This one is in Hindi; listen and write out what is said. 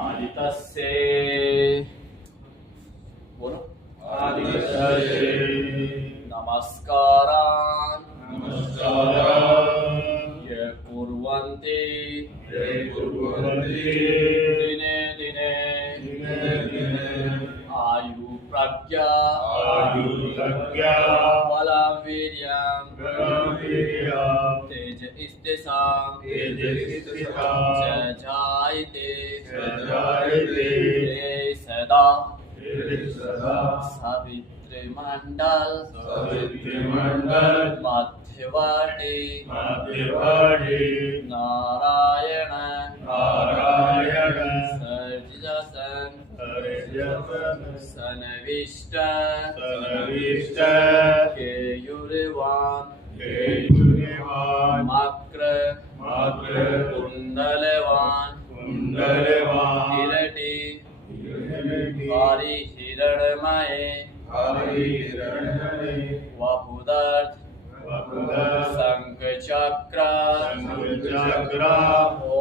आदितस्ये बोलो नमस्कारान् ये कुर्वन्ति दिने दिने आयु प्रज्ञा बलं वीर्यं तेज स्थितां जायते ते सदा सावित्रीमण्डल मध्यवर्ती नारायण सर्जसन सनविष्ट केयुर्वान् मक्र कुण्डलवान् किरटी हरिहिरण्मये वपुदर्थ शंखचक्र ॐ